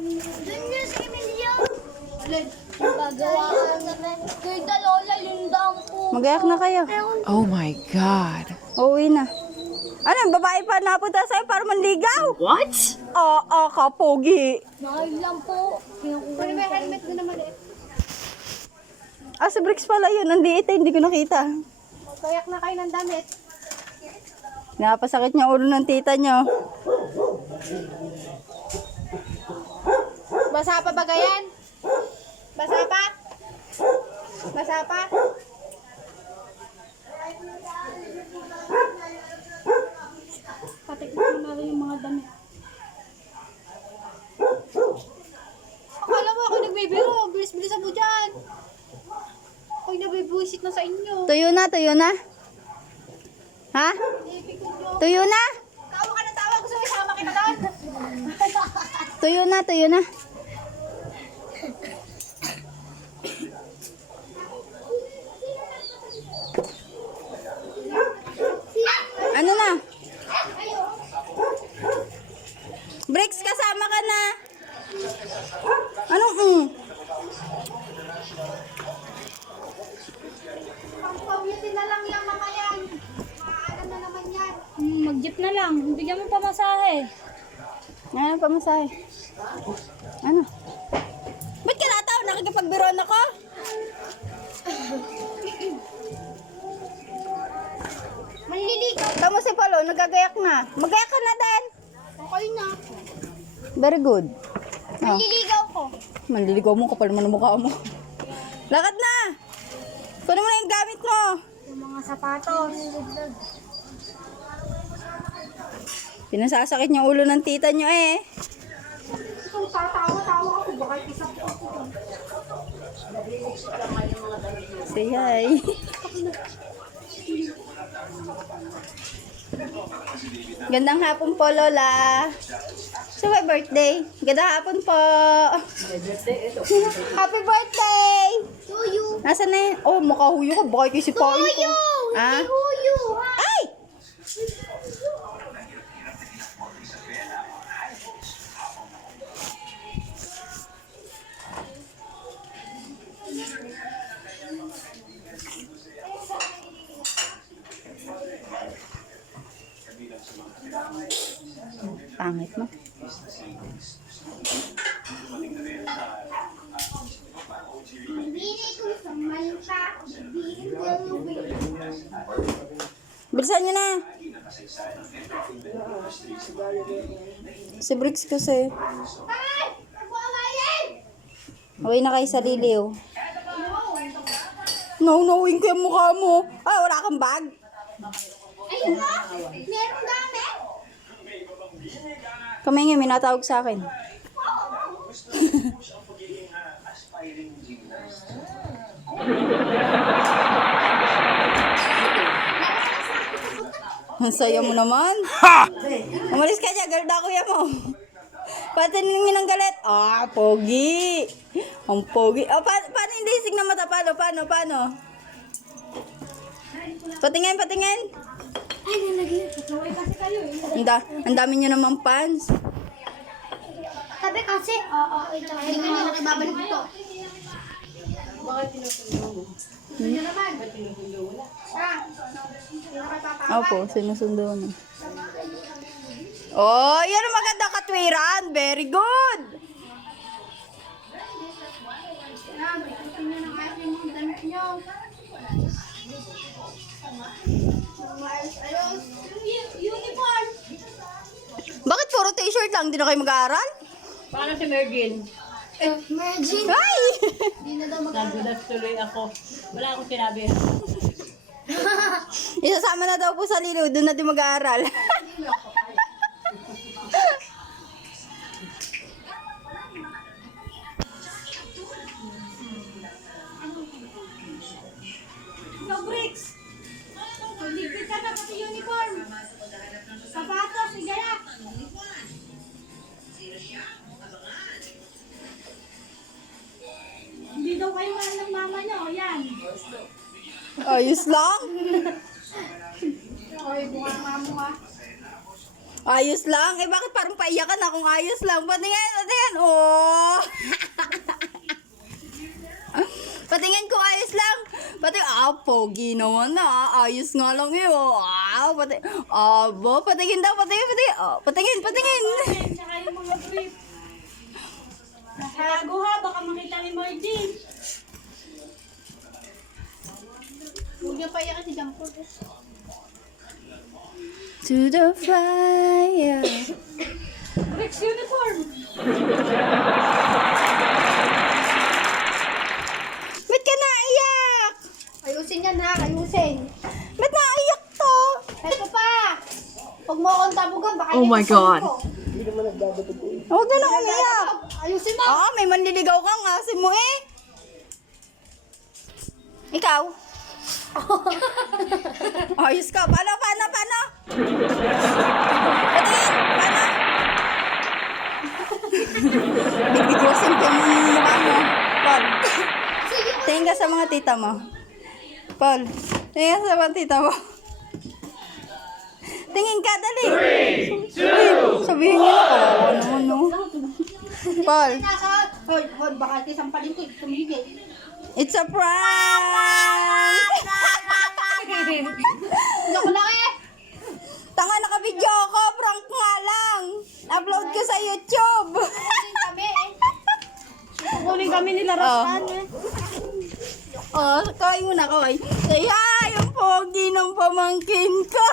Doon niya si Emilio. Pagawaan naman. Kay Dalola, lindang po. Magayak na kayo. Oh my God. Uuwi na. Ano, babae pa napunta sa'yo para manligaw? What? Oo, kapogi. Mahal lang po. Pwede ba helmet na naman eh? Ah, sa bricks pala yun. Ang liit eh, hindi ko nakita. Kayak na kayo ng damit. Napasakit niya ulo ng tita niyo. Basa pa ba gayan? Basa pa? Basa pa? Patikman mo na rin yung mga damit. Akala mo ako nagbibiro. Bilis-bilisan mo dyan. Ako'y nabibuisit na sa inyo. Tuyo na, tuyo na. Ha? Tuyo na? Tawa ka ng tawa. Gusto mo isama kita doon? Tuyo na, tuyo na. Ano na? Bricks, kasama ka na. Anong Pangpawyatin na lang yung mga yan. Maalam na naman yan. Mag-jeep na lang. Bigyan mo pa masahe. Ano, pamasahe. Ano? Ba't ka nataw? Nakikipagbiroan ako? Manliligaw. Tama si Palo, nagagayak na. Magayak ka na din. Okay na. Very good. Oh, Manliligaw ko. manliligaw mo, kapal naman ang mukha mo. Lakad na! Kunin mo na yung gamit mo. Yung mga sapatos. Pinasasakit niya ulo ng tita niyo eh. Kung tatawa-tawa ako, baka isa ko. Say hi. Gandang hapon po, Lola. So, my birthday. Gandang hapon po. Happy birthday! To you. Nasaan na yun? Oh, makahuyo ka. Baka kayo sipain ko. Huyo! Ah? Hindi huyo, ha? Ay! Pangit mo. Bibili ko sa malta. Bibili ko. Bilisan nyo na. Si Bricks kasi. Ay! Nagwawayan! Uwi na kayo sa liliw. No-knowing ko yung mukha mo. Ah, wala kang bag? Ayun na! Meron gamit! Kamay nga, may natawag sa akin. Ang saya mo naman. Umalis ka dyan, galda kuya mo. Patiningin ng galit. Ah, pogi. Ang pogi. Oh, paano hindi sing na mata? Paano? Patingin. Ay, nalagyan. Kaway kasi kayo eh. Ang dami nyo naman fans. Sabi kasi, oo, ito. Hindi ko nila nakibabalik ito. Hindi naman. Ah, hindi na kayo tatawag. Opo, sinusundo na. Oh, yan ang maganda katwiran. Very good. Ah, may kutin nyo ng ayos yung mga damit nyo. Ayos. Uniform. Bakit puro t-shirt lang? Di na kayo mag-aaral? Paano si Mergin? Imagine. Ay! Hindi na daw Nagulat tuloy ako. Wala akong sinabi. Isasama na daw po sa liliw. Doon na din mag-aaral. So, Bricks. Ligpit ka na pati uniform. Sapatos, igaya. Hindi daw kayo mahal ng mama nyo. Yan. Ayos lang. Oy, bunga mamo ka. Ayos lang. Eh bakit parang paiyak ka na kung ayos lang? Patingin. Oh. pogi naman na. Ayos nga lang eh. Abo, patingin daw, patingin. Patingin. Tsaka yung mga brief. Tago ha, baka makita ni Margie. Huwag niya pa iyakan si Jampol. To the fire. Rex uniform. Ba't ka naiyak? Ayusin yan ha, ayusin. Ba't naiyak to? Eto pa! Huwag mo akong tabugan, baka Oh my God. Huwag na lang umiyak. Ayusin mo! Oo, may manliligaw kang asin mo eh. Ikaw? Ayos ka. Paano? Patingin, paano? Bigbigosin ko yung mukha mo. Paul, tingin ka sa mga tita mo. Paul, tingin ka sa mga tita mo. Tingin ka, dali. 3, 2, sabihin niyo na. Oo naman, no. Paul, Hoy, baka kisampalin ko, tumigil. it's a prank! Joke lang eh! Tanga, naka-video ako. Prank nga lang. Upload ko sa YouTube. Kukunin kami nila Rastan, Oh, kaway muna, kaway. Kaya, yung pogi ng pamangkin ko.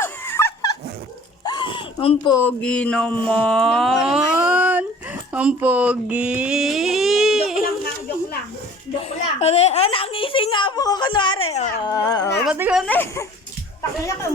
Ang pogi naman. Ang pogi. Joke lang. Nangising nga po ko, kunwari. Ba't ko na? Takaya ka,